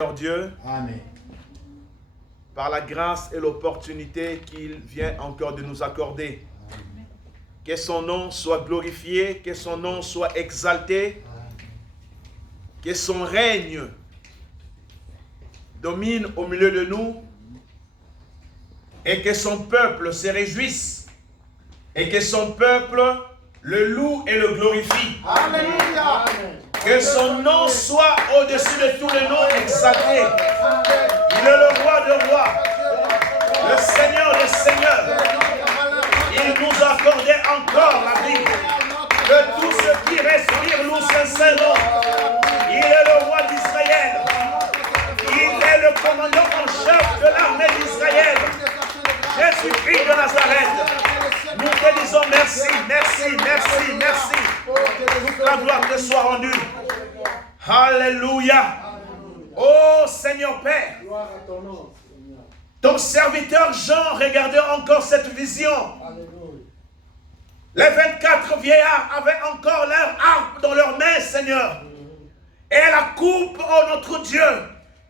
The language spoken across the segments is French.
Seigneur Dieu, Amen. par la grâce et l'opportunité qu'il vient encore de nous accorder. Amen. Que son nom soit glorifié, que son nom soit exalté, que son règne domine au milieu de nous et que son peuple se réjouisse et que son peuple le loue et le glorifie. Alléluia. Que son nom soit au-dessus de tous les noms exalté. Il est le roi de rois, le Seigneur des seigneurs. Il nous a accordé encore la vie. Que tout ce qui respire loue son Saint-Nom. Il est le roi d'Israël. Il est le commandant en chef de l'armée d'Israël. Jésus-Christ de Nazareth. Nous te disons merci, merci, merci, merci. Toute la gloire te soit rendue. Alléluia. Oh Seigneur Père. Ton serviteur Jean regardait encore cette vision. Les 24 vieillards avaient encore leur harpe dans leurs mains, Seigneur. Et la coupe, oh notre Dieu,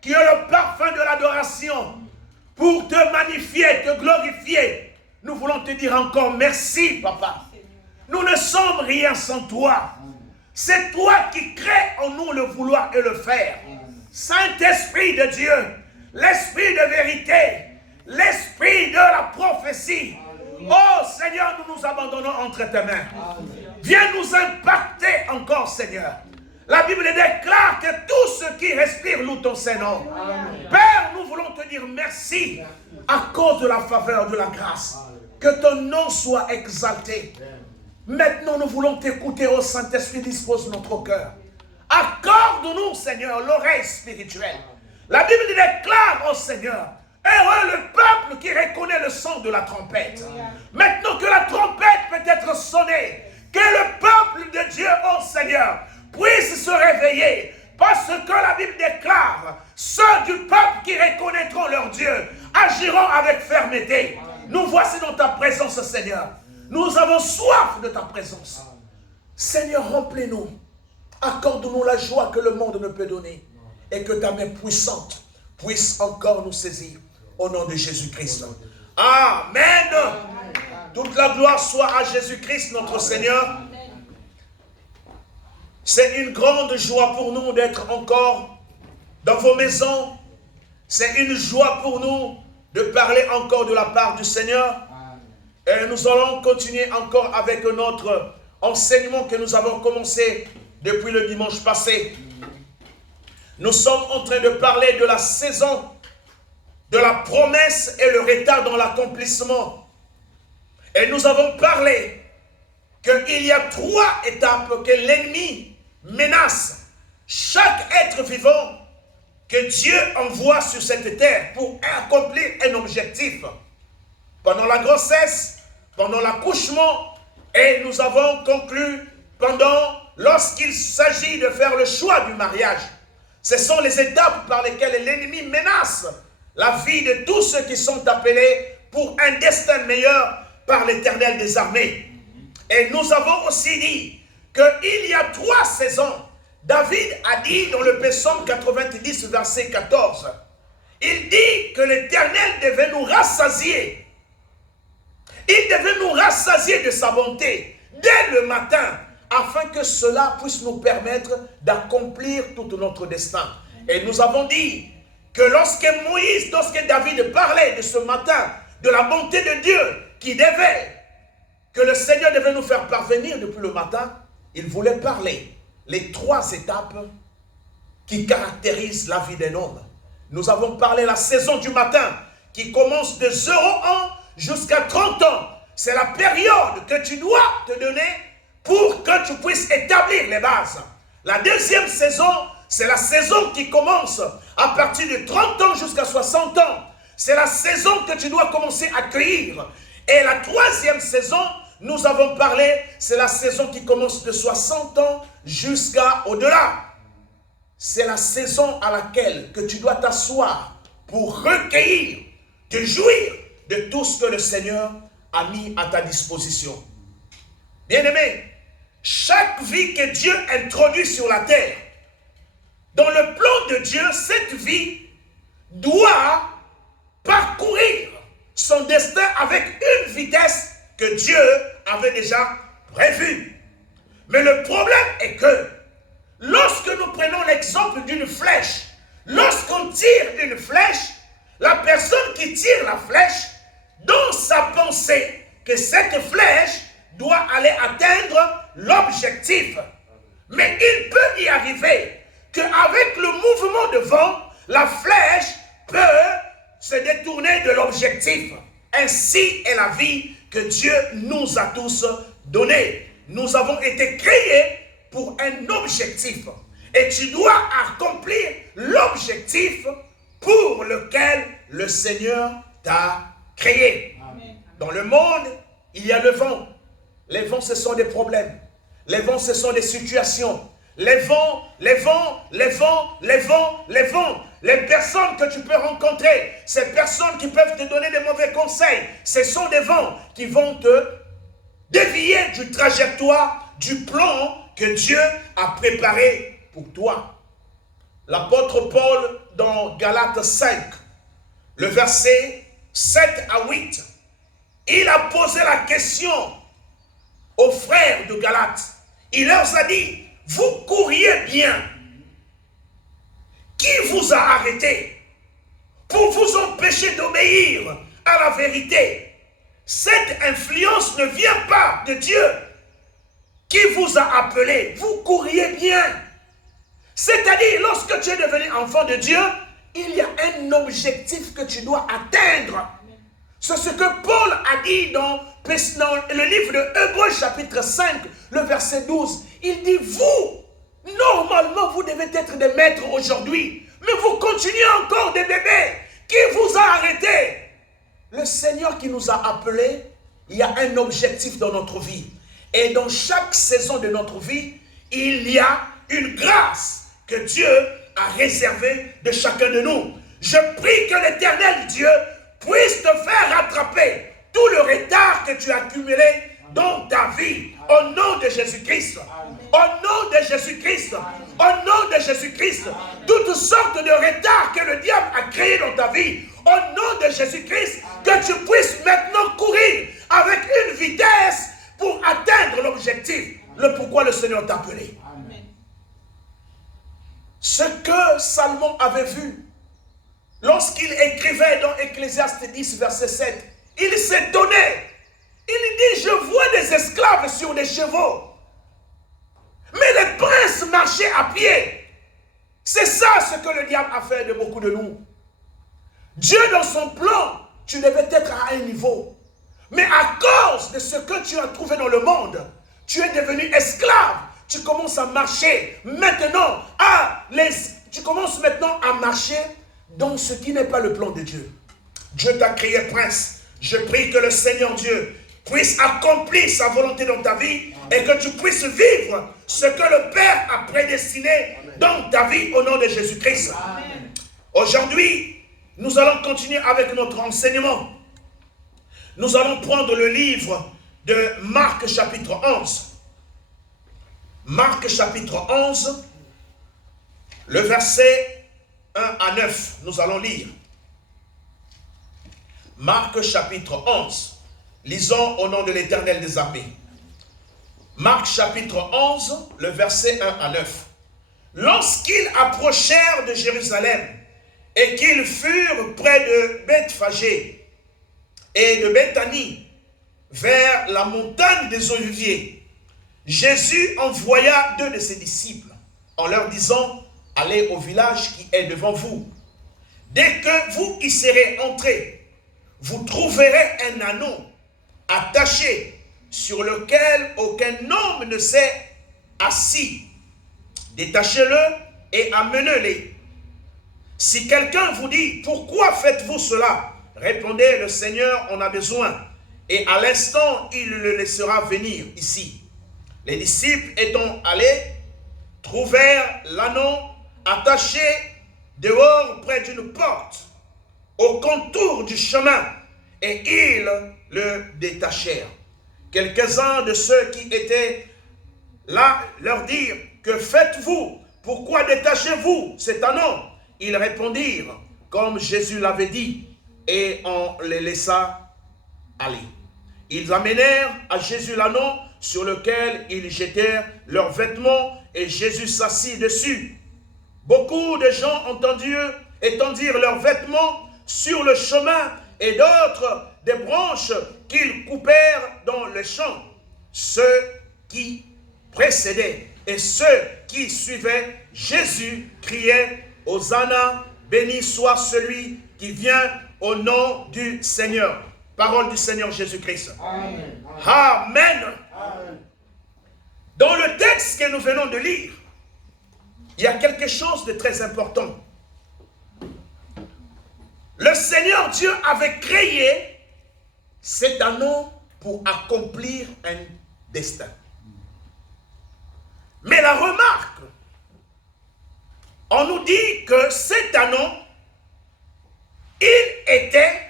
qui est le parfum de l'adoration, pour te magnifier, te glorifier. Nous voulons te dire encore merci, Papa. Nous ne sommes rien sans toi. C'est toi qui crées en nous le vouloir et le faire. Saint-Esprit de Dieu, l'Esprit de vérité, l'Esprit de la prophétie. Oh Seigneur, nous nous abandonnons entre tes mains. Viens nous impacter encore, Seigneur. La Bible déclare que tout ce qui respire loue ton Saint-Nom. Père, nous voulons te dire merci à cause de la faveur, de la grâce. Que ton nom soit exalté. Maintenant, nous voulons t'écouter, ô Saint-Esprit, dispose notre cœur. Accorde-nous, Seigneur, l'oreille spirituelle. La Bible déclare, ô Seigneur, heureux le peuple qui reconnaît le son de la trompette. Maintenant que la trompette peut être sonnée, que le peuple de Dieu, ô Seigneur, puisse se réveiller. Parce que la Bible déclare, ceux du peuple qui reconnaîtront leur Dieu agiront avec fermeté. Nous voici dans ta présence, Seigneur. Nous avons soif de ta présence. Seigneur, remplis-nous. Accorde-nous la joie que le monde ne peut donner. Et que ta main puissante puisse encore nous saisir. Au nom de Jésus-Christ. Amen. Toute la gloire soit à Jésus-Christ, notre Seigneur. C'est une grande joie pour nous d'être encore dans vos maisons. C'est une joie pour nous de parler encore de la part du Seigneur. Et nous allons continuer encore avec notre enseignement que nous avons commencé depuis le dimanche passé. Nous sommes en train de parler de la saison, de la promesse et le retard dans l'accomplissement. Et nous avons parlé qu'il y a 3 étapes que l'ennemi menace chaque être vivant que Dieu envoie sur cette terre pour accomplir un objectif. Pendant la grossesse, pendant l'accouchement, et nous avons conclu lorsqu'il s'agit de faire le choix du mariage. Ce sont les étapes par lesquelles l'ennemi menace la vie de tous ceux qui sont appelés pour un destin meilleur par l'Éternel des armées. Et nous avons aussi dit qu'il y a 3 saisons. David a dit dans le psaume 90, verset 14, il dit que l'Éternel devait nous rassasier. Il devait nous rassasier de sa bonté dès le matin, afin que cela puisse nous permettre d'accomplir tout notre destin. Et nous avons dit que lorsque David parlait de ce matin, de la bonté de Dieu que le Seigneur devait nous faire parvenir depuis le matin, il voulait parler les 3 étapes qui caractérisent la vie d'un homme. Nous avons parlé la saison du matin qui commence de 0 ans jusqu'à 30 ans. C'est la période que tu dois te donner pour que tu puisses établir les bases. La deuxième saison, c'est la saison qui commence à partir de 30 ans jusqu'à 60 ans. C'est la saison que tu dois commencer à cueillir. Et la 3e saison, nous avons parlé, c'est la saison qui commence de 60 ans jusqu'à au-delà. C'est la saison à laquelle que tu dois t'asseoir pour recueillir, te jouir de tout ce que le Seigneur a mis à ta disposition. Bien-aimé, chaque vie que Dieu introduit sur la terre, dans le plan de Dieu, cette vie doit parcourir son destin avec une vitesse que Dieu avait déjà prévue. Mais le problème est que lorsque nous prenons l'exemple d'une flèche, lorsqu'on tire une flèche, la personne qui tire la flèche, dans sa pensée, que cette flèche doit aller atteindre l'objectif. Mais il peut y arriver qu'avec le mouvement de vent, la flèche peut se détourner de l'objectif. Ainsi est la vie que Dieu nous a tous donnée. Nous avons été créés pour un objectif. Et tu dois accomplir l'objectif pour lequel le Seigneur t'a créé. Amen. Dans le monde, il y a le vent. Les vents, ce sont des problèmes. Les vents, ce sont des situations. Les vents. Les personnes que tu peux rencontrer, ces personnes qui peuvent te donner des mauvais conseils, ce sont des vents qui vont te dévier du trajectoire, du plan que Dieu a préparé pour toi. L'apôtre Paul, dans Galates 5, le verset 7 à 8, il a posé la question aux frères de Galates. Il leur a dit, vous couriez bien. Qui vous a arrêté pour vous empêcher d'obéir à la vérité? Cette influence ne vient pas de Dieu qui vous a appelé. Vous couriez bien. C'est-à-dire, lorsque tu es devenu enfant de Dieu, il y a un objectif que tu dois atteindre. C'est ce que Paul a dit dans le livre de Hébreux chapitre 5, le verset 12. Il dit, vous, normalement, vous devez être des maîtres aujourd'hui, mais vous continuez encore des bébés. Qui vous a arrêté? Le Seigneur qui nous a appelés, il y a un objectif dans notre vie. Et dans chaque saison de notre vie, il y a une grâce que Dieu a réservée de chacun de nous. Je prie que l'Éternel Dieu puisse te faire rattraper tout le retard que tu as accumulé dans ta vie. Au nom de Jésus-Christ. Au nom de Jésus-Christ. Au nom de Jésus-Christ. Toutes sortes de retards que le diable a créés dans ta vie. Au nom de Jésus-Christ. Que tu puisses maintenant courir avec une vitesse pour atteindre l'objectif. Le pourquoi le Seigneur t'a appelé. Ce que Salomon avait vu lorsqu'il écrivait dans Ecclésiaste 10, verset 7, il s'étonnait. Il dit, je vois des esclaves sur des chevaux, mais les princes marchaient à pied. C'est ça ce que le diable a fait de beaucoup de nous. Dieu, dans son plan, tu devais être à un niveau. Mais à cause de ce que tu as trouvé dans le monde, tu es devenu esclave. Tu commences à marcher maintenant. Tu commences maintenant à marcher dans ce qui n'est pas le plan de Dieu. Dieu t'a créé prince. Je prie que le Seigneur Dieu puisse accomplir sa volonté dans ta vie et que tu puisses vivre ce que le Père a prédestiné dans ta vie au nom de Jésus-Christ. Aujourd'hui, nous allons continuer avec notre enseignement. Nous allons prendre le livre de Marc chapitre 11. Marc chapitre 11, le verset 1 à 9. Nous allons lire. Marc chapitre 11. Lisons au nom de l'Éternel des armées. Marc chapitre 11, le verset 1 à 9. Lorsqu'ils approchèrent de Jérusalem et qu'ils furent près de Bethphagée et de Béthanie, vers la montagne des Oliviers, Jésus envoya 2 de ses disciples en leur disant, allez au village qui est devant vous. Dès que vous y serez entrés, vous trouverez un anneau attaché sur lequel aucun homme ne s'est assis. Détachez-le et amenez-le. Si quelqu'un vous dit, pourquoi faites-vous cela? Répondez, le Seigneur en a besoin. Et à l'instant, il le laissera venir ici. Les disciples étant allés, trouvèrent l'anneau attaché dehors près d'une porte, au contour du chemin, et ils le détachèrent. Quelques-uns de ceux qui étaient là leur dirent, que faites-vous pourquoi détachez-vous cet anneau? Ils répondirent, comme Jésus l'avait dit, et on les laissa aller. Ils amenèrent à Jésus l'anneau sur lequel ils jetèrent leurs vêtements et Jésus s'assit dessus. Beaucoup de gens étendirent leurs vêtements sur le chemin et d'autres des branches qu'ils coupèrent dans le champ. Ceux qui précédaient et ceux qui suivaient Jésus criaient « Hosanna, béni soit celui qui vient au nom du Seigneur ». Parole du Seigneur Jésus-Christ. Amen. Amen. Amen. Dans le texte que nous venons de lire, il y a quelque chose de très important. Le Seigneur Dieu avait créé cet anneau pour accomplir un destin. Mais la remarque, on nous dit que cet anneau, il était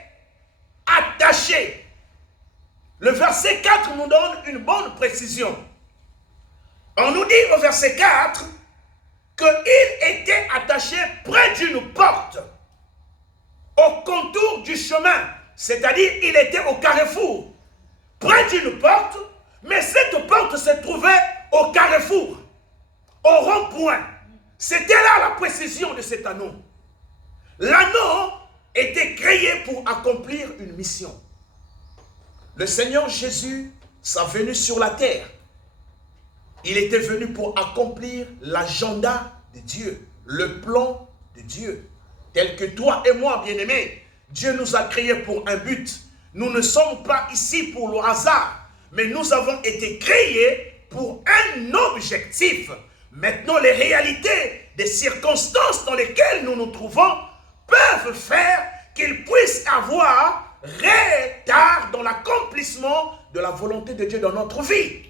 attaché. Le verset 4 nous donne une bonne précision. On nous dit au verset 4 qu'il était attaché près d'une porte, au contour du chemin, c'est-à-dire il était au carrefour, près d'une porte, mais cette porte se trouvait au carrefour, au rond-point. C'était là la précision de cet anneau. L'anneau était créé pour accomplir une mission. Le Seigneur Jésus, sa venue sur la terre, il était venu pour accomplir l'agenda de Dieu, le plan de Dieu. Tel que toi et moi, bien-aimés, Dieu nous a créés pour un but. Nous ne sommes pas ici pour le hasard, mais nous avons été créés pour un objectif. Maintenant, les réalités des circonstances dans lesquelles nous nous trouvons peuvent faire qu'il puisse avoir retard dans l'accomplissement de la volonté de Dieu dans notre vie.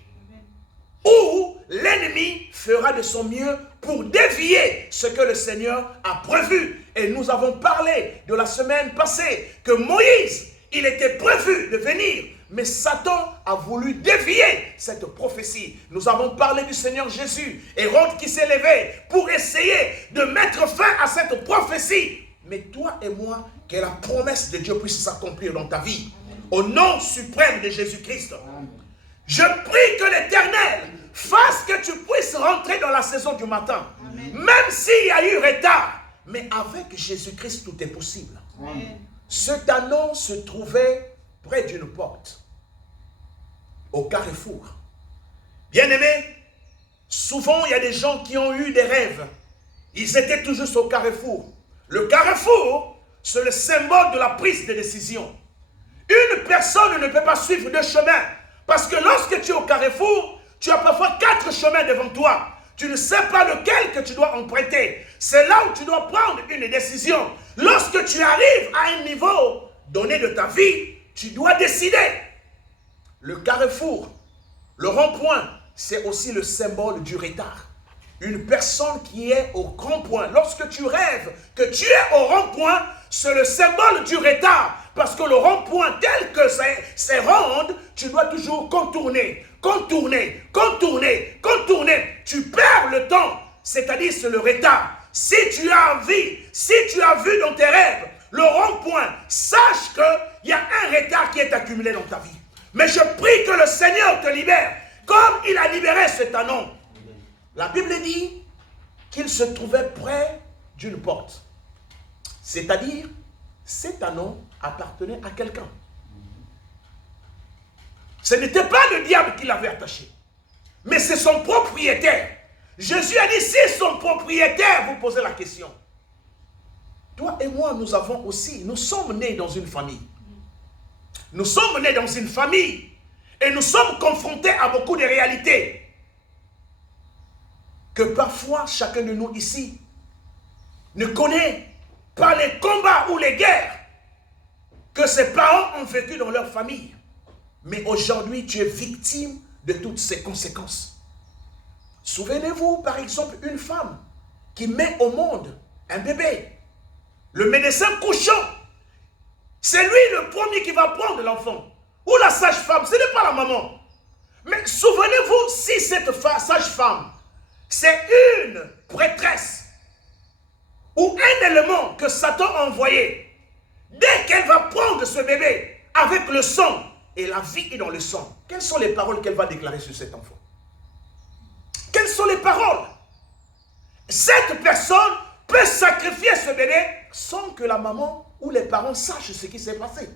Ou l'ennemi fera de son mieux pour dévier ce que le Seigneur a prévu. Et nous avons parlé de la semaine passée que Moïse, il était prévu de venir, mais Satan a voulu dévier cette prophétie. Nous avons parlé du Seigneur Jésus, Hérode qui s'est levé pour essayer de mettre fin à cette prophétie. Mais toi et moi, que la promesse de Dieu puisse s'accomplir dans ta vie. Au nom suprême de Jésus-Christ. Je prie que l'Éternel fasse que tu puisses rentrer dans la saison du matin. Amen. Même s'il y a eu retard. Mais avec Jésus-Christ, tout est possible. Amen. Cet anneau se trouvait près d'une porte. Au carrefour. Bien-aimés, souvent il y a des gens qui ont eu des rêves. Ils étaient toujours au carrefour. Le carrefour, c'est le symbole de la prise de décision. Une personne ne peut pas suivre deux chemins. Parce que lorsque tu es au carrefour, tu as parfois 4 chemins devant toi. Tu ne sais pas lequel que tu dois emprunter. C'est là où tu dois prendre une décision. Lorsque tu arrives à un niveau donné de ta vie, tu dois décider. Le carrefour, le rond-point, c'est aussi le symbole du retard. Une personne qui est au rond-point, lorsque tu rêves que tu es au rond-point, c'est le symbole du retard. Parce que le rond-point, tel que c'est rond, tu dois toujours contourner, contourner, contourner, contourner. Tu perds le temps, c'est-à-dire c'est le retard. Si tu as vu dans tes rêves le rond-point, sache qu'il y a un retard qui est accumulé dans ta vie. Mais je prie que le Seigneur te libère, comme il a libéré cet anneau. La Bible dit qu'il se trouvait près d'une porte. C'est-à-dire, cet anneau appartenait à quelqu'un. Ce n'était pas le diable qui l'avait attaché, mais c'est son propriétaire. Jésus a dit, si son propriétaire, vous posez la question. Toi et moi, nous sommes nés dans une famille. Nous sommes nés dans une famille et nous sommes confrontés à beaucoup de réalités. Que parfois, chacun de nous ici ne connaît pas les combats ou les guerres que ses parents ont vécu dans leur famille. Mais aujourd'hui, tu es victime de toutes ces conséquences. Souvenez-vous, par exemple, une femme qui met au monde un bébé. Le médecin couchant, c'est lui le premier qui va prendre l'enfant. Ou la sage-femme, ce n'est pas la maman. Mais souvenez-vous, si cette sage-femme c'est une prêtresse ou un élément que Satan a envoyé. Dès qu'elle va prendre ce bébé avec le sang, et la vie est dans le sang, quelles sont les paroles qu'elle va déclarer sur cet enfant? Quelles sont les paroles? Cette personne peut sacrifier ce bébé sans que la maman ou les parents sachent ce qui s'est passé.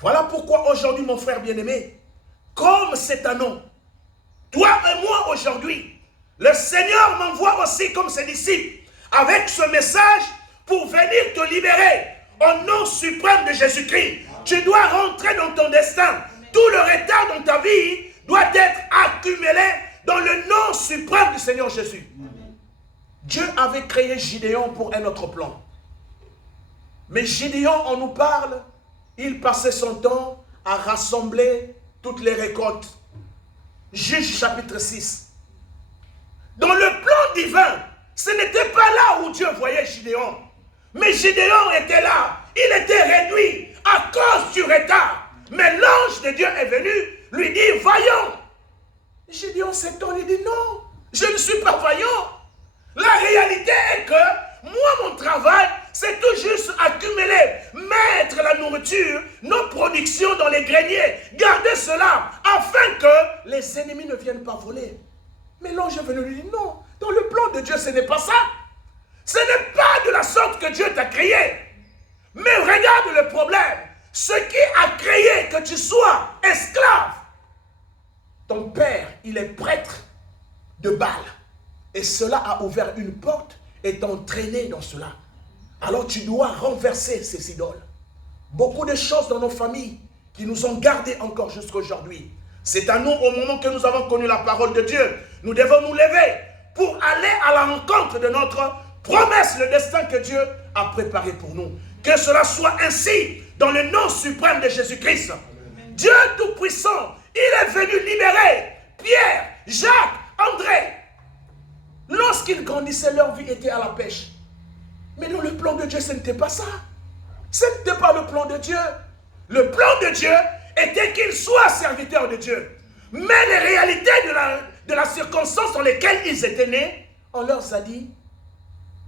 Voilà pourquoi aujourd'hui, mon frère bien-aimé, comme c'est un nom, toi et moi aujourd'hui, le Seigneur m'envoie aussi comme ses disciples avec ce message pour venir te libérer au nom suprême de Jésus-Christ. Tu dois rentrer dans ton destin. Tout le retard dans ta vie doit être accumulé dans le nom suprême du Seigneur Jésus. Dieu avait créé Gideon pour un autre plan. Mais Gideon, on nous parle, il passait son temps à rassembler toutes les récoltes. Juge chapitre 6. Dans le plan divin, ce n'était pas là où Dieu voyait Gideon. Mais Gideon était là. Il était réduit à cause du retard. Mais l'ange de Dieu est venu lui dire, vaillant. Gideon s'étonne, il dit, non, je ne suis pas vaillant. La réalité est que moi, mon travail, c'est tout juste accumuler, mettre la nourriture, nos productions dans les greniers, garder cela, afin que les ennemis ne viennent pas voler. Mais l'ange est venu lui dire, non, dans le plan de Dieu, ce n'est pas ça. Ce n'est pas de la sorte que Dieu t'a créé. Mais regarde le problème. Ce qui a créé que tu sois esclave. Ton père, il est prêtre de Baal. Et cela a ouvert une porte et t'a entraîné dans cela. Alors tu dois renverser ces idoles. Beaucoup de choses dans nos familles qui nous ont gardés encore jusqu'à aujourd'hui. C'est à nous, au moment que nous avons connu la parole de Dieu, nous devons nous lever pour aller à la rencontre de notre promesse, le destin que Dieu a préparé pour nous. Que cela soit ainsi dans le nom suprême de Jésus-Christ. Dieu Tout-Puissant, il est venu libérer Pierre, Jacques, André. Lorsqu'ils grandissaient, leur vie était à la pêche. Mais dans le plan de Dieu, ce n'était pas ça. Ce n'était pas le plan de Dieu. Le plan de Dieu était qu'ils soient serviteurs de Dieu. Mais les réalités de la circonstance dans lesquelles ils étaient nés, on leur a dit,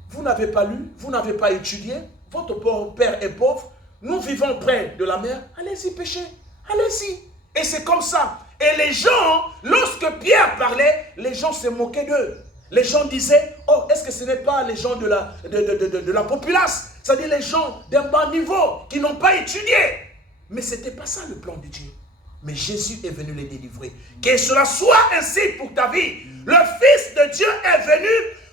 vous n'avez pas lu, vous n'avez pas étudié, votre père est pauvre, nous vivons près de la mer, allez-y pêcher, allez-y. Et c'est comme ça. Et les gens, lorsque Pierre parlait, les gens se moquaient d'eux. Les gens disaient, oh, est-ce que ce n'est pas les gens de la populace, c'est-à-dire les gens d'un bas niveau qui n'ont pas étudié. Mais ce n'était pas ça le plan de Dieu. Mais Jésus est venu les délivrer. Que cela soit ainsi pour ta vie. Le Fils de Dieu est venu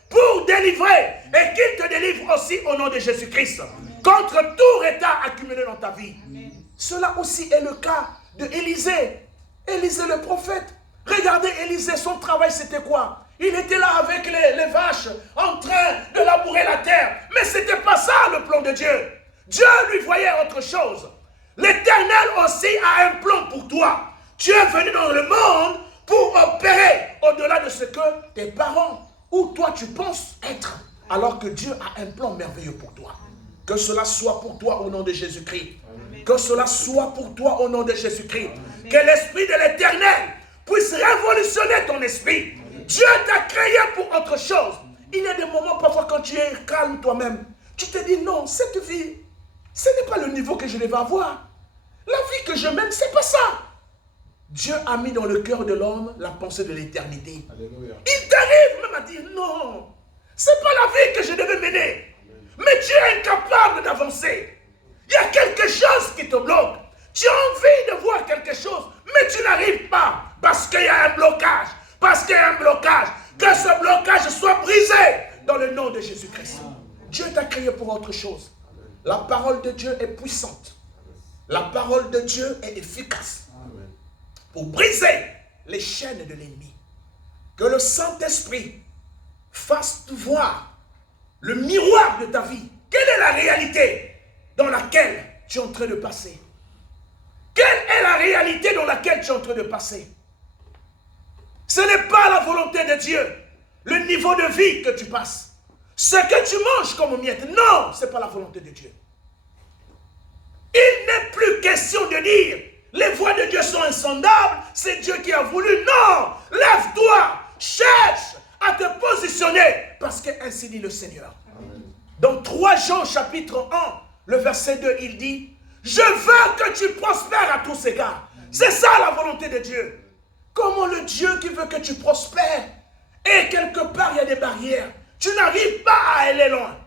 pour délivrer et qu'il te délivre aussi au nom de Jésus-Christ. Contre tout retard accumulé dans ta vie. Cela aussi est le cas de Élisée. Élisée le prophète. Regardez Élisée, son travail c'était quoi? Il était là avec les vaches en train de labourer la terre. Mais ce n'était pas ça le plan de Dieu. Dieu lui voyait autre chose. L'Éternel aussi a un plan pour toi. Tu es venu dans le monde pour opérer au-delà de ce que tes parents ou toi tu penses être. Alors que Dieu a un plan merveilleux pour toi. Que cela soit pour toi au nom de Jésus-Christ. Que cela soit pour toi au nom de Jésus-Christ. Que l'Esprit de l'Éternel puisse révolutionner ton esprit. Dieu t'a créé pour autre chose. Il y a des moments parfois quand tu es calme toi-même. Tu te dis non, cette vie, ce n'est pas le niveau que je devais avoir. La vie que je mène, ce n'est pas ça. Dieu a mis dans le cœur de l'homme la pensée de l'éternité. Il t'arrive même à dire non, ce n'est pas la vie que je devais mener. Mais tu es incapable d'avancer. Il y a quelque chose qui te bloque. Tu as envie de voir quelque chose, mais tu n'arrives pas parce qu'il y a un blocage. Parce qu'il y a un blocage. Que ce blocage soit brisé dans le nom de Jésus-Christ. Dieu t'a créé pour autre chose. La parole de Dieu est puissante. La parole de Dieu est efficace. Pour briser les chaînes de l'ennemi. Que le Saint-Esprit fasse voir le miroir de ta vie. Quelle est la réalité dans laquelle tu es en train de passer? Quelle est la réalité dans laquelle tu es en train de passer? Ce n'est pas la volonté de Dieu, le niveau de vie que tu passes. Ce que tu manges comme miette, non, ce n'est pas la volonté de Dieu. Il n'est plus question de dire, les voies de Dieu sont insondables, c'est Dieu qui a voulu. Non, lève-toi, cherche à te positionner parce que ainsi dit le Seigneur. Amen. Dans 3 Jean chapitre 1, le verset 2, il dit, je veux que tu prospères à tous égards. C'est ça la volonté de Dieu. Comment le Dieu qui veut que tu prospères, et quelque part il y a des barrières, tu n'arrives pas à aller loin.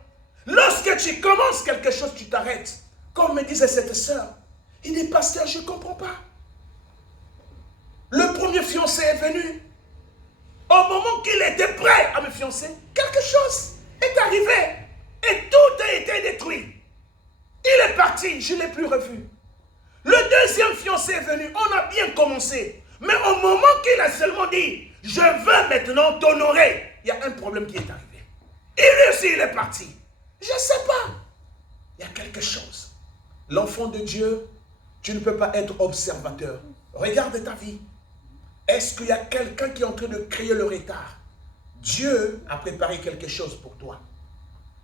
Lorsque tu commences quelque chose, tu t'arrêtes. Comme me disait cette sœur, il dit, pasteur, je ne comprends pas. Le premier fiancé est venu. Au moment qu'il était prêt à me fiancer, quelque chose est arrivé. Et tout a été détruit. Il est parti, je ne l'ai plus revu. Le deuxième fiancé est venu, on a bien commencé. Mais au moment qu'il a seulement dit, je veux maintenant t'honorer, il y a un problème qui est arrivé. Et lui aussi, il est parti. Je ne sais pas. Il y a quelque chose. L'enfant de Dieu, tu ne peux pas être observateur. Regarde ta vie. Est-ce qu'il y a quelqu'un qui est en train de créer le retard? Dieu a préparé quelque chose pour toi.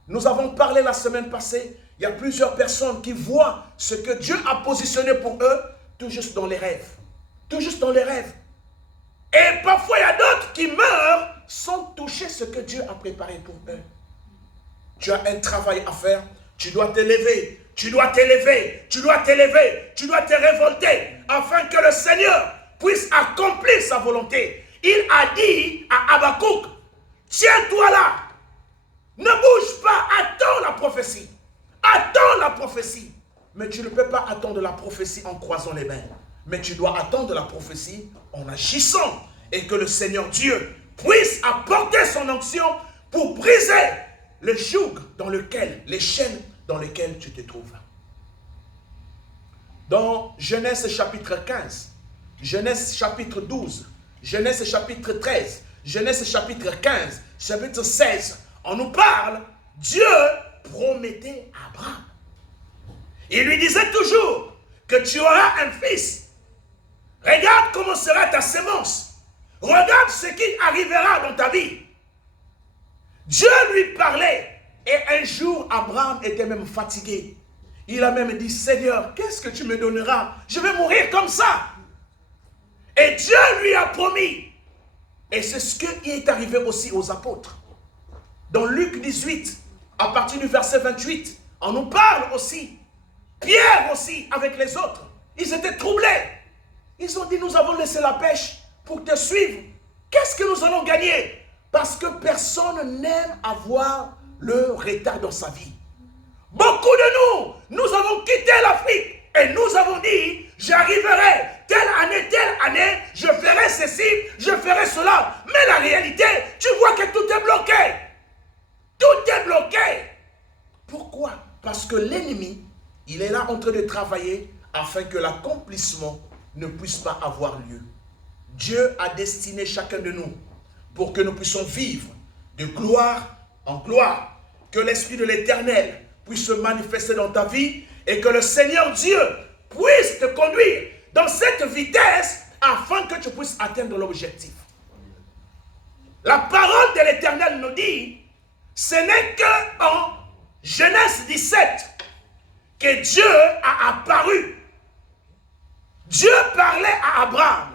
Nous avons parlé la semaine passée, il y a plusieurs personnes qui voient ce que Dieu a positionné pour eux, tout juste dans les rêves. Tout juste dans les rêves. Et parfois, il y a d'autres qui meurent sans toucher ce que Dieu a préparé pour eux. Tu as un travail à faire, tu dois t'élever, tu dois t'élever, tu dois t'élever, tu dois te révolter, afin que le Seigneur puisse accomplir sa volonté. Il a dit à Habakkuk, tiens-toi là, ne bouge pas, attends la prophétie. Attends la prophétie. Mais tu ne peux pas attendre la prophétie en croisant les mains. Mais tu dois attendre la prophétie en agissant. Et que le Seigneur Dieu puisse apporter son onction pour briser le joug dans lequel, les chaînes dans lesquelles tu te trouves. Dans Genèse chapitre 15, Genèse chapitre 12, Genèse chapitre 13, Genèse chapitre 15, chapitre 16, on nous parle, Dieu promettait à Abraham. Il lui disait toujours que tu auras un fils. Regarde comment sera ta sémence. Regarde ce qui arrivera dans ta vie. Dieu lui parlait. Et un jour, Abraham était même fatigué. Il a même dit, Seigneur, qu'est-ce que tu me donneras? Je vais mourir comme ça. Et Dieu lui a promis. Et c'est ce qui est arrivé aussi aux apôtres. Dans Luc 18, à partir du verset 28, on nous parle aussi. Pierre aussi, avec les autres. Ils étaient troublés. Ils ont dit, nous avons laissé la pêche pour te suivre. Qu'est-ce que nous allons gagner? Parce que personne n'aime avoir le retard dans sa vie. Beaucoup de nous avons quitté l'Afrique et nous avons dit, j'arriverai telle année, je ferai ceci, je ferai cela. Mais la réalité, tu vois que tout est bloqué. Tout est bloqué. Pourquoi? Parce que l'ennemi, il est là en train de travailler afin que l'accomplissement ne puisse pas avoir lieu. Dieu a destiné chacun de nous pour que nous puissions vivre de gloire en gloire. Que l'Esprit de l'Éternel puisse se manifester dans ta vie et que le Seigneur Dieu puisse te conduire dans cette vitesse afin que tu puisses atteindre l'objectif. La parole de l'Éternel nous dit, ce n'est qu'en Genèse 17 que Dieu a apparu. Dieu parlait à Abraham.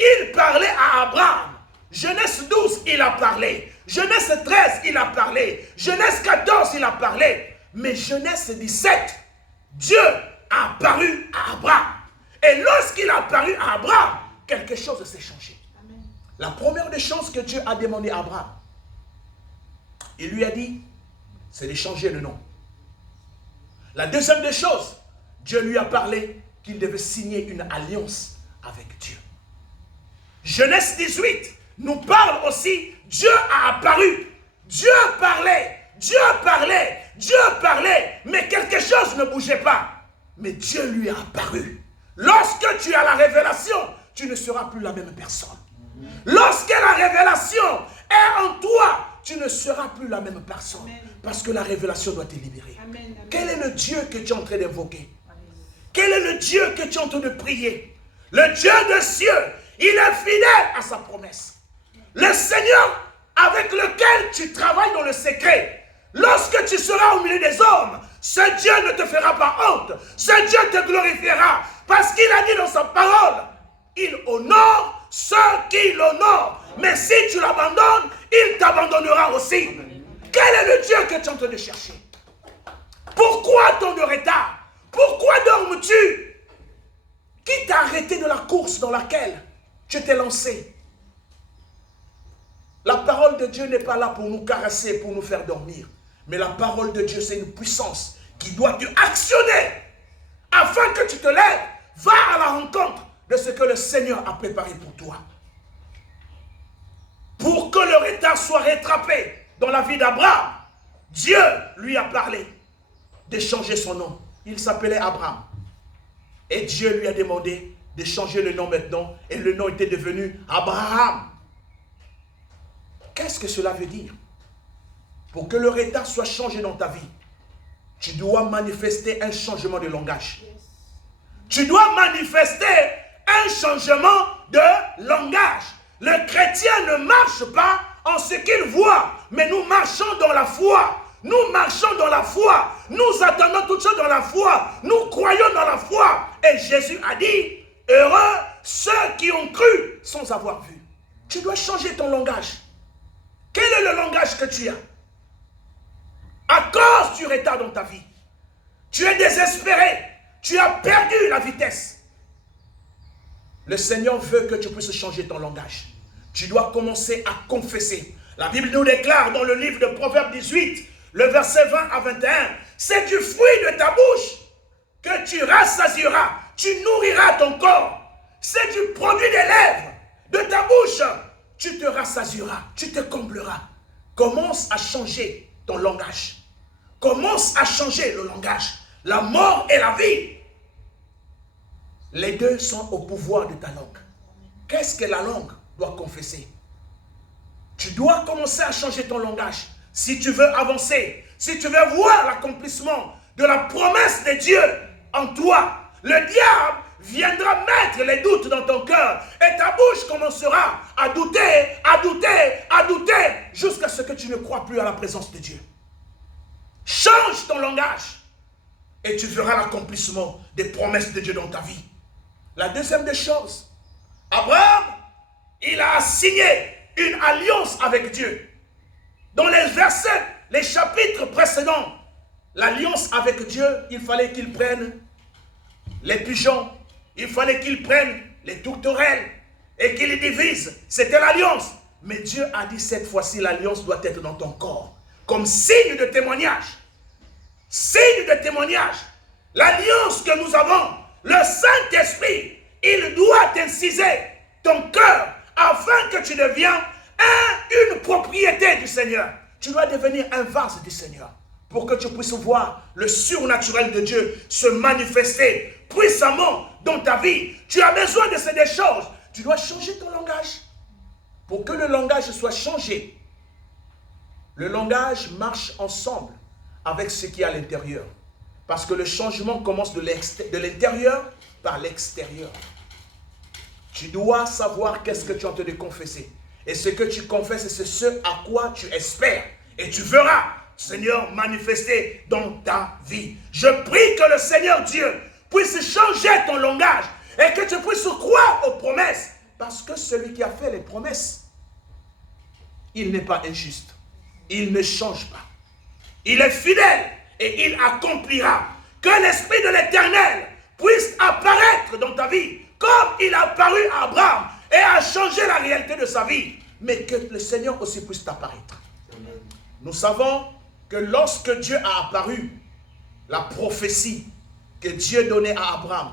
Il parlait à Abraham. Genèse 12, il a parlé. Genèse 13, il a parlé. Genèse 14, il a parlé. Mais Genèse 17, Dieu a apparu à Abraham. Et lorsqu'il a apparu à Abraham, quelque chose s'est changé. Amen. La première des choses que Dieu a demandé à Abraham, il lui a dit, c'est de changer le nom. La deuxième des choses, Dieu lui a parlé qu'il devait signer une alliance avec Dieu. Genèse 18 nous parle aussi, Dieu a apparu. Dieu parlait, Dieu parlait, Dieu parlait, mais quelque chose ne bougeait pas. Mais Dieu lui a apparu. Lorsque tu as la révélation, tu ne seras plus la même personne. Lorsque la révélation est en toi, tu ne seras plus la même personne. Amen. Parce que la révélation doit te libérer. Amen, amen. Quel est le Dieu que tu es en train d'invoquer? Quel est le Dieu que tu es en train de prier? Le Dieu des cieux, il est fidèle à sa promesse. Le Seigneur avec lequel tu travailles dans le secret, lorsque tu seras au milieu des hommes, ce Dieu ne te fera pas honte. Ce Dieu te glorifiera. Parce qu'il a dit dans sa parole, il honore ceux qui l'honorent. Mais si tu l'abandonnes, il t'abandonnera aussi. Quel est le Dieu que tu es en train de chercher? Pourquoi tant de retard? Pourquoi dormes-tu? Qui t'a arrêté de la course dans laquelle tu t'es lancé? La parole de Dieu n'est pas là pour nous caresser, pour nous faire dormir. Mais la parole de Dieu, c'est une puissance qui doit te actionner afin que tu te lèves. Va à la rencontre de ce que le Seigneur a préparé pour toi. Pour que le retard soit rattrapé dans la vie d'Abraham, Dieu lui a parlé de changer son nom. Il s'appelait Abraham. Et Dieu lui a demandé de changer le nom maintenant. Et le nom était devenu Abraham. Qu'est-ce que cela veut dire? Pour que le retard soit changé dans ta vie, tu dois manifester un changement de langage. Tu dois manifester un changement de langage. Le chrétien ne marche pas en ce qu'il voit, mais nous marchons dans la foi. Nous marchons dans la foi. Nous attendons toutes choses dans la foi. Nous croyons dans la foi. Et Jésus a dit, heureux ceux qui ont cru sans avoir vu. Tu dois changer ton langage. Quel est le langage que tu as? À cause du retard dans ta vie, tu es désespéré. Tu as perdu la vitesse. Le Seigneur veut que tu puisses changer ton langage. Tu dois commencer à confesser. La Bible nous déclare dans le livre de Proverbes 18, le verset 20 à 21, c'est du fruit de ta bouche que tu rassasieras, tu nourriras ton corps. C'est du produit des lèvres de ta bouche. Tu te rassasieras, tu te combleras. Commence à changer ton langage. Commence à changer le langage. La mort et la vie. Les deux sont au pouvoir de ta langue. Qu'est-ce que la langue doit confesser? Tu dois commencer à changer ton langage. Si tu veux avancer, si tu veux voir l'accomplissement de la promesse de Dieu en toi, le diable viendra mettre les doutes dans ton cœur et ta bouche commencera à douter, à douter, à douter jusqu'à ce que tu ne crois plus à la présence de Dieu. Change ton langage et tu verras l'accomplissement des promesses de Dieu dans ta vie. La deuxième des choses, Abraham, il a signé une alliance avec Dieu. Dans les versets, les chapitres précédents, l'alliance avec Dieu, il fallait qu'il prenne les pigeons, il fallait qu'il prenne les tourterelles et qu'il les divise. C'était l'alliance. Mais Dieu a dit cette fois-ci, l'alliance doit être dans ton corps, comme signe de témoignage. Signe de témoignage. L'alliance que nous avons, le Saint-Esprit, il doit inciser ton cœur afin que tu deviennes une propriété du Seigneur. Tu dois devenir un vase du Seigneur pour que tu puisses voir le surnaturel de Dieu se manifester puissamment dans ta vie. Tu as besoin de ces deux choses. Tu dois changer ton langage. Pour que le langage soit changé, le langage marche ensemble avec ce qui est à l'intérieur. Parce que le changement commence de l'intérieur par l'extérieur. Tu dois savoir qu'est-ce que tu es en train de confesser. Et ce que tu confesses, c'est ce à quoi tu espères. Et tu verras, Seigneur, manifester dans ta vie. Je prie que le Seigneur Dieu puisse changer ton langage et que tu puisses croire aux promesses. Parce que celui qui a fait les promesses, il n'est pas injuste. Il ne change pas. Il est fidèle et il accomplira. Que l'Esprit de l'Éternel puisse apparaître dans ta vie comme il a apparu à Abraham et a changé la réalité de sa vie. Mais que le Seigneur aussi puisse t'apparaître. Nous savons que lorsque Dieu a apparu, la prophétie que Dieu donnait à Abraham,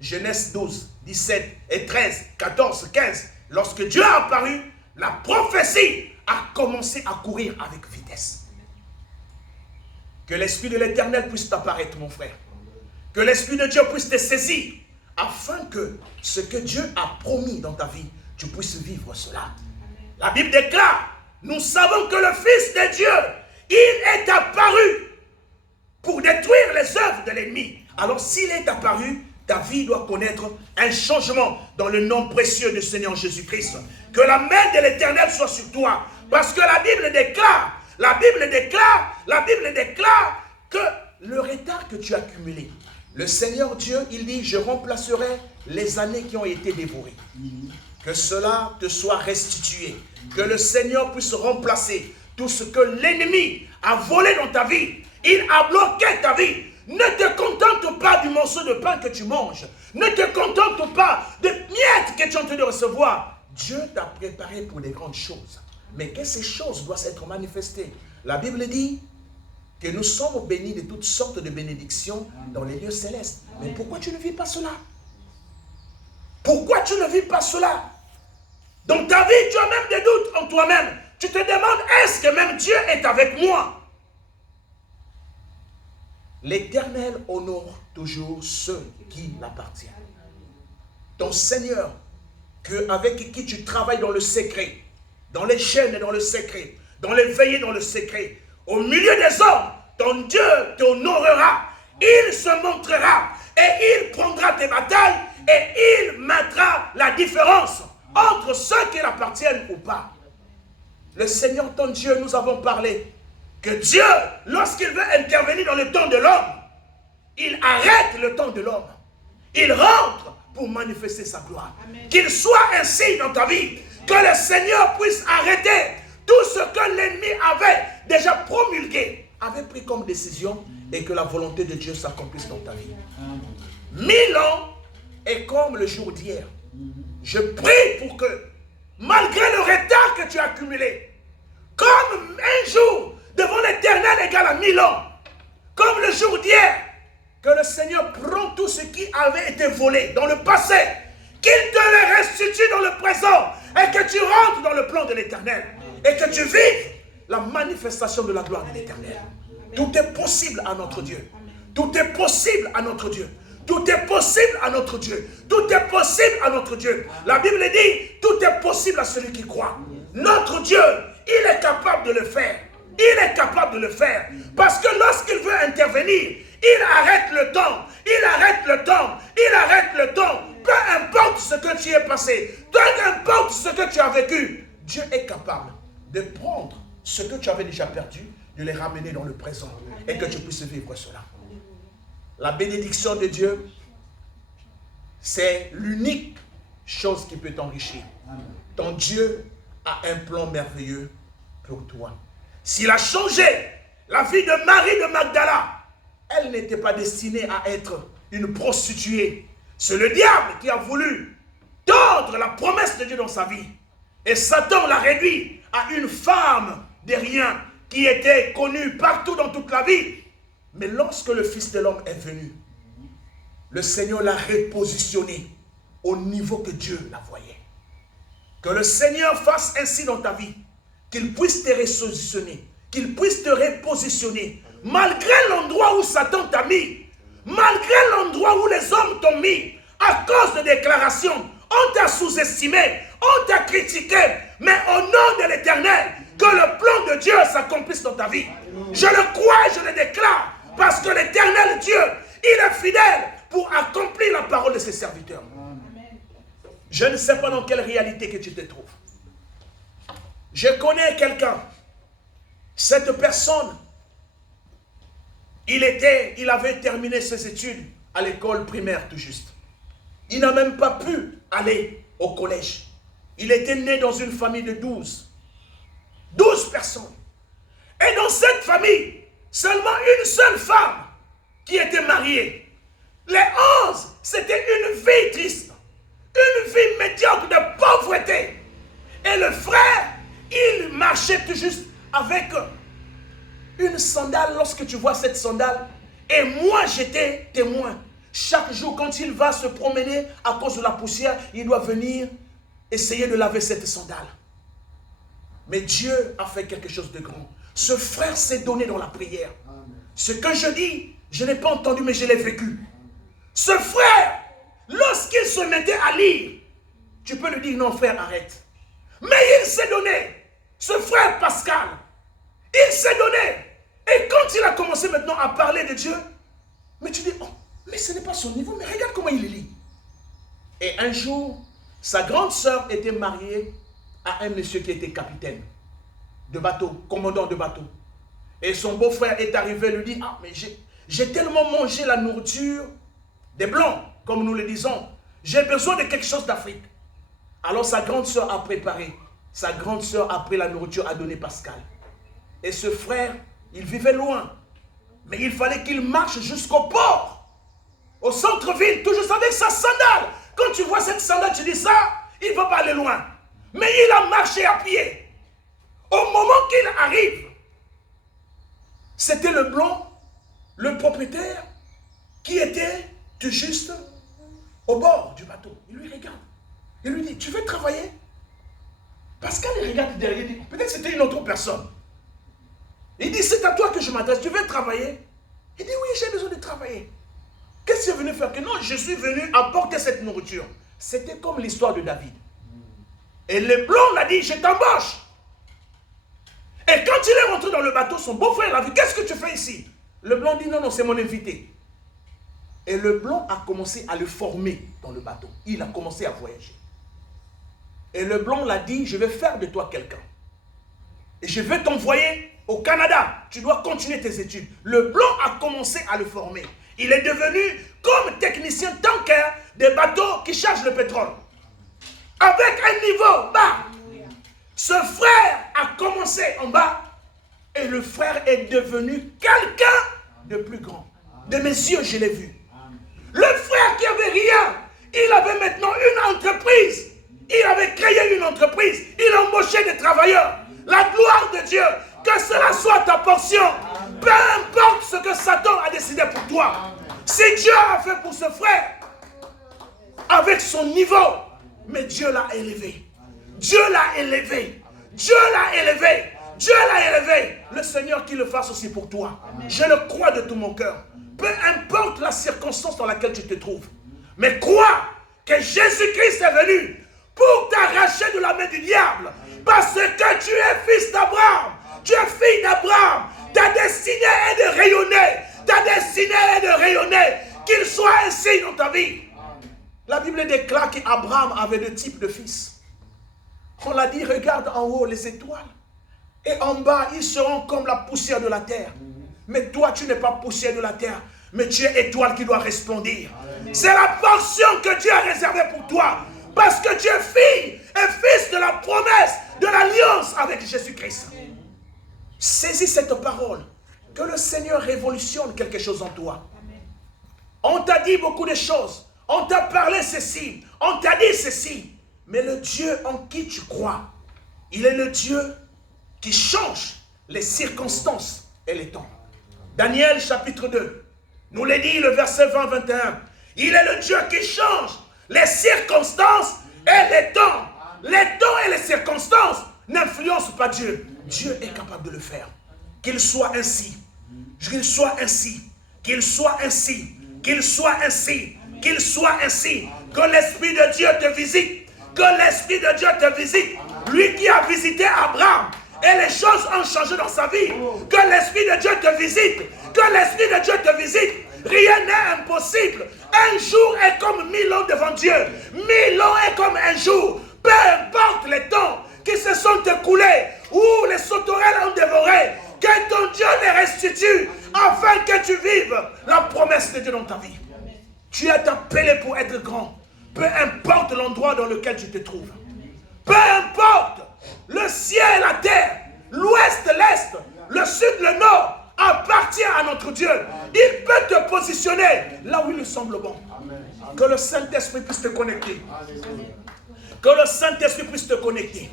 Genèse 12, 17 et 13, 14, 15, lorsque Dieu a apparu, la prophétie a commencé à courir avec vitesse. Que l'Esprit de l'Éternel puisse t'apparaître, mon frère. Que l'Esprit de Dieu puisse te saisir, afin que ce que Dieu a promis dans ta vie, tu puisses vivre cela. La Bible déclare, nous savons que le Fils de Dieu, il est apparu pour détruire les œuvres de l'ennemi. Alors s'il est apparu, ta vie doit connaître un changement dans le nom précieux du Seigneur Jésus-Christ. Que la main de l'Éternel soit sur toi. Parce que la Bible déclare que le retard que tu as accumulé, le Seigneur Dieu, il dit, je remplacerai les années qui ont été dévorées. Que cela te soit restitué. Que le Seigneur puisse remplacer tout ce que l'ennemi a volé dans ta vie. Il a bloqué ta vie. Ne te contente pas du morceau de pain que tu manges. Ne te contente pas des miettes que tu es en train de recevoir. Dieu t'a préparé pour des grandes choses. Mais que ces choses doivent être manifestées. La Bible dit que nous sommes bénis de toutes sortes de bénédictions dans les lieux célestes. Mais pourquoi tu ne vis pas cela? Pourquoi tu ne vis pas cela? Dans ta vie, tu as même des doutes en toi-même. Tu te demandes, est-ce que même Dieu est avec moi? L'Éternel honore toujours ceux qui l'appartiennent. Ton Seigneur, avec qui tu travailles dans le secret, dans les chaînes et dans le secret, dans les veillées dans le secret, au milieu des hommes, ton Dieu t'honorera, il se montrera et il prendra tes batailles et il mettra la différence entre ceux qui l'appartiennent ou pas. Le Seigneur ton Dieu, nous avons parlé que Dieu, lorsqu'il veut intervenir dans le temps de l'homme, il arrête le temps de l'homme. Il rentre pour manifester sa gloire. Qu'il soit ainsi dans ta vie, que le Seigneur puisse arrêter tout ce que l'ennemi avait déjà promulgué, avait pris comme décision, et que la volonté de Dieu s'accomplisse dans ta vie. 1000 ans est comme le jour d'hier. Je prie pour que, malgré le retard que tu as accumulé, comme un jour devant l'Éternel égale à 1000 ans, comme le jour d'hier, que le Seigneur prend tout ce qui avait été volé dans le passé, qu'il te le restitue dans le présent, et que tu rentres dans le plan de l'Éternel, et que tu vives la manifestation de la gloire de l'Éternel. Tout est possible à notre Dieu. Tout est possible à notre Dieu. Tout est possible à notre Dieu. Tout est possible à notre Dieu. La Bible dit, tout est possible à celui qui croit. Notre Dieu, il est capable de le faire. Il est capable de le faire. Parce que lorsqu'il veut intervenir, il arrête le temps. Il arrête le temps. Il arrête le temps. Peu importe ce que tu es passé. Peu importe ce que tu as vécu. Dieu est capable de prendre ce que tu avais déjà perdu, de les ramener dans le présent. Et que tu puisses vivre cela. La bénédiction de Dieu, c'est l'unique chose qui peut t'enrichir. Ton Dieu a un plan merveilleux pour toi. S'il a changé la vie de Marie de Magdala, elle n'était pas destinée à être une prostituée. C'est le diable qui a voulu tordre la promesse de Dieu dans sa vie. Et Satan l'a réduit à une femme de rien qui était connue partout dans toute la vie. Mais lorsque le Fils de l'homme est venu, le Seigneur l'a repositionné au niveau que Dieu la voyait. Que le Seigneur fasse ainsi dans ta vie, qu'il puisse te repositionner, qu'il puisse te repositionner, malgré l'endroit où Satan t'a mis, malgré l'endroit où les hommes t'ont mis, à cause de déclarations, on t'a sous-estimé, on t'a critiqué, mais au nom de l'Éternel, que le plan de Dieu s'accomplisse dans ta vie. Je le crois et je le déclare. Parce que l'Éternel Dieu, il est fidèle pour accomplir la parole de ses serviteurs. Je ne sais pas dans quelle réalité que tu te trouves. Je connais quelqu'un. Cette personne, il avait terminé ses études à l'école primaire tout juste. Il n'a même pas pu aller au collège. Il était né dans une famille de 12 personnes. Et dans cette famille, seulement une seule femme qui était mariée. Les 11, c'était une vie triste. Une vie médiocre de pauvreté. Et le frère, il marchait tout juste avec une sandale. Lorsque tu vois cette sandale, et moi j'étais témoin. Chaque jour quand il va se promener à cause de la poussière, il doit venir essayer de laver cette sandale. Mais Dieu a fait quelque chose de grand. Ce frère s'est donné dans la prière. Ce que je dis, je n'ai pas entendu, mais je l'ai vécu. Ce frère, lorsqu'il se mettait à lire, tu peux lui dire, non frère, arrête. Mais il s'est donné. Ce frère Pascal, il s'est donné. Et quand il a commencé maintenant à parler de Dieu, mais tu dis, oh, mais ce n'est pas son niveau, mais regarde comment il lit. Et un jour, sa grande sœur était mariée à un monsieur qui était capitaine de bateau, commandant de bateau. Et son beau-frère est arrivé et lui dit, ah, mais j'ai tellement mangé la nourriture des Blancs, comme nous le disons. J'ai besoin de quelque chose d'Afrique. Alors sa grande sœur a préparé. Sa grande sœur a pris la nourriture, a donné Pascal. Et ce frère, il vivait loin. Mais il fallait qu'il marche jusqu'au port. Au centre-ville, toujours avec sa sandale. Quand tu vois cette sandale, tu dis ça, il ne va pas aller loin. Mais il a marché à pied. Au moment qu'il arrive, c'était le blanc, le propriétaire, qui était tout juste au bord du bateau. Il lui regarde. Il lui dit, tu veux travailler? Pascal, il regarde derrière, il dit, peut-être c'était une autre personne. Il dit, c'est à toi que je m'adresse, tu veux travailler? Il dit, oui, j'ai besoin de travailler. Qu'est-ce que tu es venu faire? Que non, je suis venu apporter cette nourriture. C'était comme l'histoire de David. Et le blanc l'a dit, je t'embauche. Et quand il est rentré dans le bateau, son beau-frère l'a vu, qu'est-ce que tu fais ici? Le blanc dit, non, non, c'est mon invité. Et le blanc a commencé à le former dans le bateau. Il a commencé à voyager. Et le blanc l'a dit, je vais faire de toi quelqu'un. Et je vais t'envoyer au Canada. Tu dois continuer tes études. Le blanc a commencé à le former. Il est devenu comme technicien tanker des bateaux qui chargent le pétrole. Avec un niveau bas. Ce frère a commencé en bas. Et le frère est devenu quelqu'un de plus grand. De mes yeux, je l'ai vu. Le frère qui avait rien, il avait maintenant une entreprise. Il avait créé une entreprise. Il embauchait des travailleurs. La gloire de Dieu, que cela soit ta portion. Peu importe ce que Satan a décidé pour toi. Si Dieu a fait pour ce frère, avec son niveau, mais Dieu l'a élevé. Dieu l'a élevé. Dieu l'a élevé. Dieu l'a élevé. Le Seigneur qui le fasse aussi pour toi. Je le crois de tout mon cœur. Peu importe la circonstance dans laquelle tu te trouves. Mais crois que Jésus-Christ est venu pour t'arracher de la main du diable. Parce que tu es fils d'Abraham. Tu es fille d'Abraham. Ta destinée est de rayonner. Ta destinée est de rayonner. Qu'il soit ainsi dans ta vie. La Bible déclare qu'Abraham avait deux types de fils. On l'a dit, regarde en haut les étoiles. Et en bas, ils seront comme la poussière de la terre. Mais toi, tu n'es pas poussière de la terre. Mais tu es étoile qui doit resplendir. C'est la portion que Dieu a réservée pour toi. Parce que tu es fille et fils de la promesse, de l'alliance avec Jésus-Christ. Saisis cette parole. Que le Seigneur révolutionne quelque chose en toi. On t'a dit beaucoup de choses. On t'a parlé ceci. On t'a dit ceci. Mais le Dieu en qui tu crois, il est le Dieu qui change les circonstances et les temps. Daniel chapitre 2, nous l'a dit le verset 20-21. Il est le Dieu qui change les circonstances et les temps. Les temps et les circonstances n'influencent pas Dieu. Dieu est capable de le faire. Qu'il soit ainsi. Qu'il soit ainsi. Qu'il soit ainsi. Qu'il soit ainsi. Qu'il soit ainsi. Que l'Esprit de Dieu te visite. Que l'Esprit de Dieu te visite. Lui qui a visité Abraham. Et les choses ont changé dans sa vie. Que l'Esprit de Dieu te visite. Que l'Esprit de Dieu te visite. Rien n'est impossible. Un jour est comme 1000 ans devant Dieu. 1000 ans est comme un jour. Peu importe les temps qui se sont écoulés, ou les sauterelles ont dévoré, que ton Dieu les restitue, afin que tu vives la promesse de Dieu dans ta vie. Tu es appelé pour être grand. Peu importe l'endroit dans lequel tu te trouves. Peu importe le ciel, la terre, l'ouest, l'est, le sud, le nord, appartient à notre Dieu. Il peut te positionner là où il lui semble bon. Que le Saint-Esprit puisse te connecter. Que le Saint-Esprit puisse te connecter.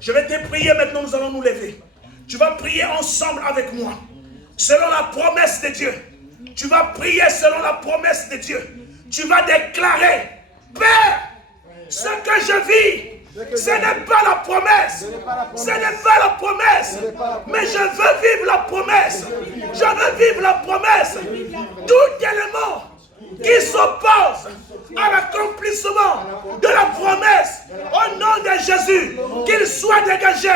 Je vais te prier maintenant, nous allons nous lever. Tu vas prier ensemble avec moi. Selon la promesse de Dieu. Tu vas prier selon la promesse de Dieu. Tu vas déclarer, Père, ce que je vis, ce n'est pas la promesse. Ce n'est pas la promesse. Mais je veux vivre la promesse. Je veux vivre la promesse. Tout élément qui s'oppose à l'accomplissement de la promesse, au nom de Jésus, qu'il soit dégagé,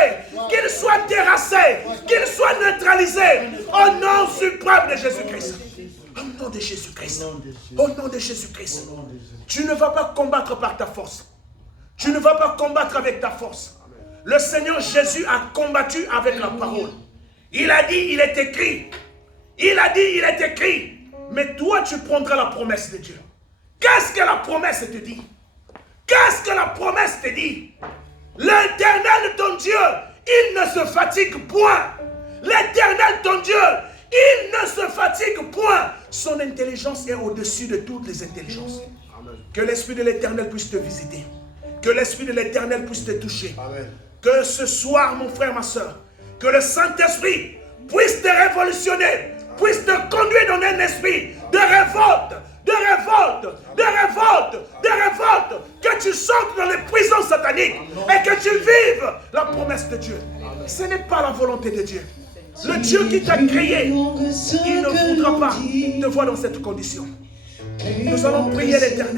qu'il soit terrassé, qu'il soit neutralisé, au nom suprême de Jésus-Christ. Au nom de Jésus-Christ. Au nom de Jésus-Christ. Tu ne vas pas combattre par ta force. Tu ne vas pas combattre avec ta force. Le Seigneur Jésus a combattu avec la parole. Il a dit, il est écrit. Il a dit, il est écrit. Mais toi, tu prendras la promesse de Dieu. Qu'est-ce que la promesse te dit? Qu'est-ce que la promesse te dit? L'Éternel, ton Dieu, il ne se fatigue point. L'Éternel, ton Dieu, il ne se fatigue point. Son intelligence est au-dessus de toutes les intelligences. Amen. Que l'Esprit de l'Éternel puisse te visiter. Que l'Esprit de l'Éternel puisse te toucher. Amen. Que ce soir, mon frère, ma soeur, que le Saint-Esprit puisse te révolutionner, puisse te conduire dans un esprit de révolte, de révolte, de révolte, de révolte, que tu sortes dans les prisons sataniques et que tu vives la promesse de Dieu. Ce n'est pas la volonté de Dieu. Le Dieu qui t'a créé, il ne voudra pas te voir dans cette condition. Nous allons prier l'Éternel.